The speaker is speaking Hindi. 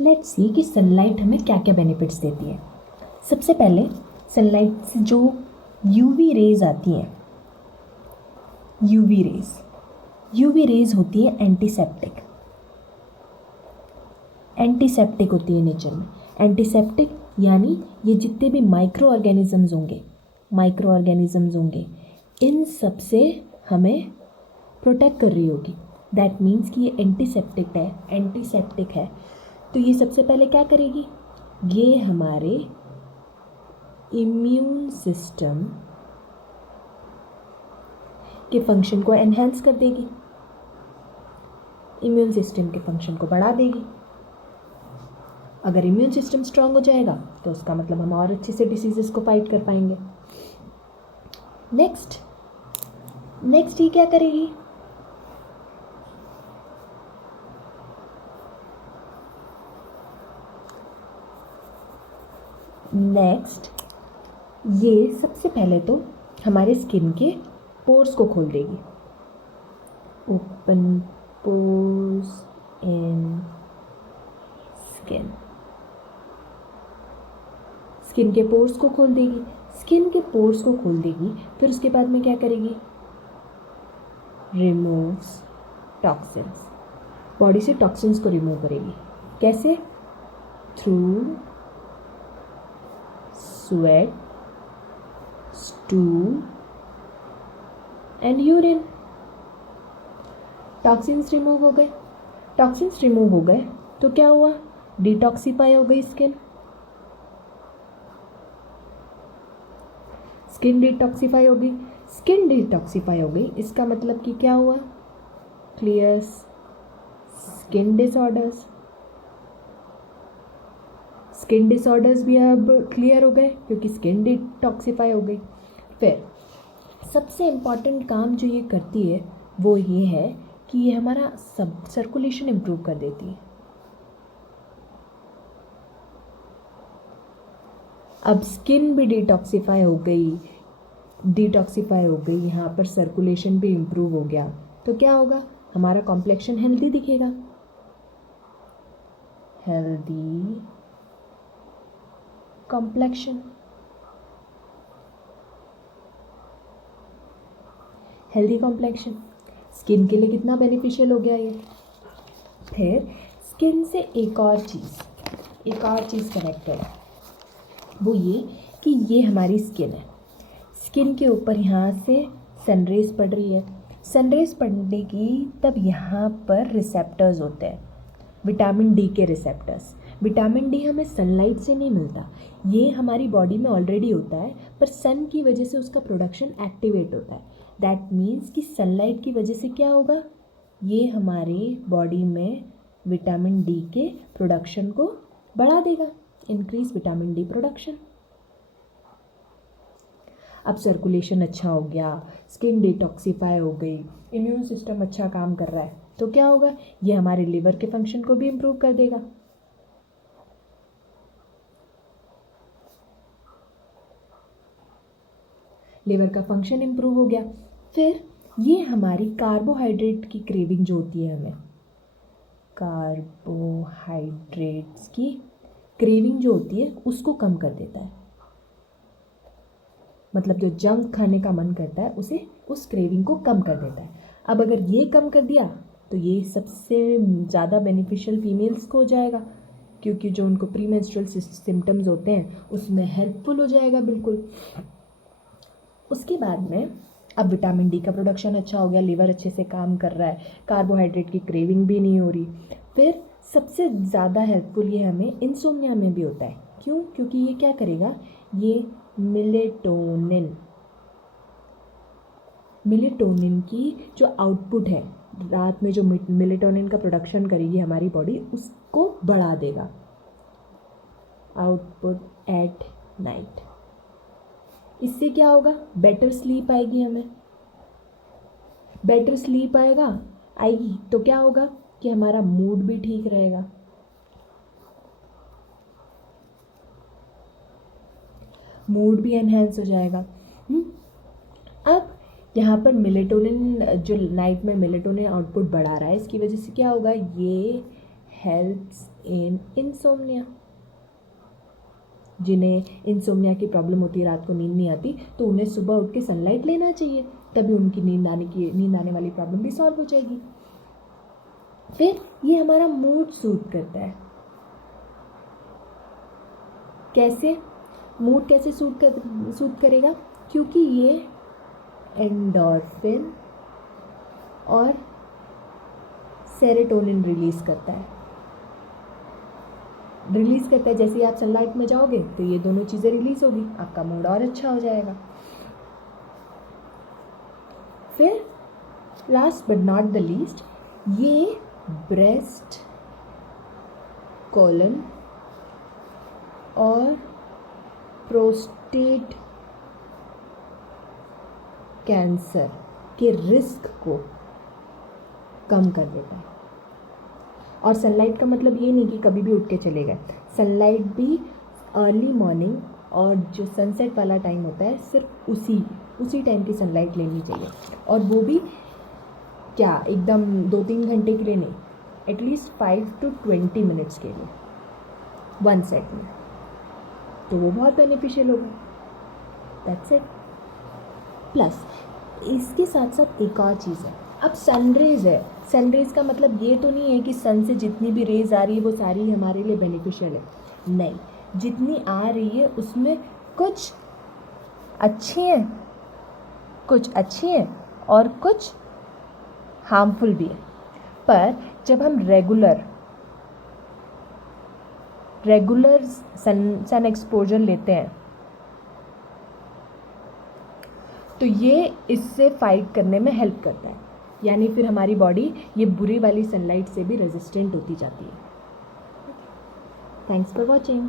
लेट्स सी कि सनलाइट हमें क्या क्या बेनिफिट्स देती है। सबसे पहले सनलाइट से जो यूवी रेज आती हैं, यूवी रेज होती है एंटीसेप्टिक होती है नेचर में। एंटीसेप्टिक यानी ये जितने भी माइक्रो ऑर्गेनिजम्स होंगे इन सब से हमें प्रोटेक्ट कर रही होगी। दैट मीन्स कि ये एंटीसेप्टिक है। तो ये सबसे पहले क्या करेगी, ये हमारे इम्यून सिस्टम के फंक्शन को एनहेंस कर देगी, इम्यून सिस्टम के फंक्शन को बढ़ा देगी। अगर इम्यून सिस्टम स्ट्रांग हो जाएगा तो उसका मतलब हम और अच्छे से डिसीजेस को फाइट कर पाएंगे। नेक्स्ट ये क्या करेगी, नेक्स्ट ये सबसे पहले तो हमारे स्किन के पोर्स को खोल देगी। ओपन पोर्स इन स्किन के पोर्स को खोल देगी। फिर उसके बाद में क्या करेगी, रिमूव्स टॉक्सिन्स, बॉडी से टॉक्सिन्स को रिमूव करेगी। कैसे? Through sweat, stool and urine. Toxins remove हो गए तो क्या हुआ, डिटॉक्सिफाई हो गई स्किन डिटॉक्सिफाई हो गई। इसका मतलब कि क्या हुआ, क्लियर स्किन डिसऑर्डर्स भी अब क्लियर हो गए क्योंकि स्किन डिटॉक्सिफाई हो गई। फिर सबसे इम्पॉर्टेंट काम जो ये करती है वो ये है कि ये हमारा सब सर्कुलेशन इम्प्रूव कर देती है। अब स्किन भी डिटॉक्सिफाई हो गई, यहाँ पर सर्कुलेशन भी इम्प्रूव हो गया तो क्या होगा, हमारा कॉम्प्लेक्शन हेल्दी दिखेगा। हेल्दी कॉम्प्लेक्शन स्किन के लिए कितना बेनिफिशियल हो गया ये। फिर स्किन से एक और चीज़ कनेक्टेड है, वो ये कि ये हमारी स्किन है। स्किन के ऊपर यहाँ से सनरेज पड़ रही है, सनरेज पड़ने की तब यहाँ पर रिसेप्टर्स होते हैं, विटामिन डी के रिसेप्टर्स। विटामिन डी हमें सनलाइट से नहीं मिलता, ये हमारी बॉडी में ऑलरेडी होता है, पर सन की वजह से उसका प्रोडक्शन एक्टिवेट होता है। दैट मीन्स कि सनलाइट की वजह से क्या होगा, ये हमारी बॉडी में विटामिन डी के प्रोडक्शन को बढ़ा देगा, इंक्रीज विटामिन डी प्रोडक्शन। अब सर्कुलेशन अच्छा हो गया, स्किन डिटॉक्सिफाई हो गई, इम्यून सिस्टम अच्छा काम कर रहा है तो क्या होगा, ये हमारे लिवर के फंक्शन को भी इम्प्रूव कर देगा। लिवर का फंक्शन इम्प्रूव हो गया। फिर ये हमारी कार्बोहाइड्रेट की क्रेविंग जो होती है, हमें कार्बोहाइड्रेट्स की क्रेविंग जो होती है उसको कम कर देता है। मतलब जो जंक खाने का मन करता है उसे, उस क्रेविंग को कम कर देता है। अब अगर ये कम कर दिया तो ये सबसे ज़्यादा बेनिफिशियल फीमेल्स को हो जाएगा, क्योंकि जो उनको प्री मेंस्ट्रुअल सिम्टम्स होते हैं उसमें हेल्पफुल हो जाएगा बिल्कुल। उसके बाद में अब विटामिन डी का प्रोडक्शन अच्छा हो गया, लिवर अच्छे से काम कर रहा है, कार्बोहाइड्रेट की क्रेविंग भी नहीं हो रही। फिर सबसे ज़्यादा हेल्पफुल ये हमें इंसोम्निया में भी होता है। क्यों? क्योंकि ये क्या करेगा, ये मिलेटोनिन की जो आउटपुट है, रात में जो मिलेटोनिन का प्रोडक्शन करेगी हमारी बॉडी, उसको बढ़ा देगा, आउटपुट एट नाइट। इससे क्या होगा, बेटर स्लीप आएगी, हमें बेटर स्लीप आएगी तो क्या होगा कि हमारा मूड भी ठीक रहेगा, मूड भी एनहेंस हो जाएगा। अब यहाँ पर मिलेटोनिन, जो नाइट में मिलेटोनिन आउटपुट बढ़ा रहा है, इसकी वजह से क्या होगा, ये हेल्प्स इन इंसोम्निया। जिन्हें इंसोम्निया की प्रॉब्लम होती है, रात को नींद नहीं आती, तो उन्हें सुबह उठ के सनलाइट लेना चाहिए, तभी उनकी नींद आने वाली प्रॉब्लम भी सॉल्व हो जाएगी। फिर ये हमारा मूड सूट करता है। कैसे मूड कैसे सूट करेगा? क्योंकि ये एंडोर्फिन और सेरोटोनिन रिलीज़ करता है। जैसे ही आप सनलाइट में जाओगे तो ये दोनों चीज़ें रिलीज़ होगी, आपका मूड और अच्छा हो जाएगा। फिर last but not the least, ये ब्रेस्ट, कोलन और प्रोस्टेट कैंसर के रिस्क को कम कर देता है। और सनलाइट का मतलब ये नहीं कि कभी भी उठ के चले गए। सनलाइट भी अर्ली मॉर्निंग और जो सनसेट वाला टाइम होता है, सिर्फ उसी टाइम की सनलाइट लेनी चाहिए। और वो भी क्या एकदम 2-3 घंटे के लिए नहीं, एटलीस्ट 5 to 20 मिनट्स के लिए, वन सेट में, तो वो बहुत बेनिफिशियल होगा। That's it. प्लस इसके साथ साथ एक और चीज़ है। अब सनरेज़ है, सनरेज़ का मतलब ये तो नहीं है कि सन से जितनी भी रेज़ आ रही है वो सारी हमारे लिए बेनिफिशियल है, नहीं। जितनी आ रही है उसमें कुछ अच्छी हैं और कुछ हार्मफुल भी है। पर जब हम रेगुलर सन एक्सपोजर लेते हैं तो ये इससे फाइट करने में हेल्प करता है, यानी फिर हमारी बॉडी ये बुरी वाली सनलाइट से भी रेजिस्टेंट होती जाती है। Thanks for watching.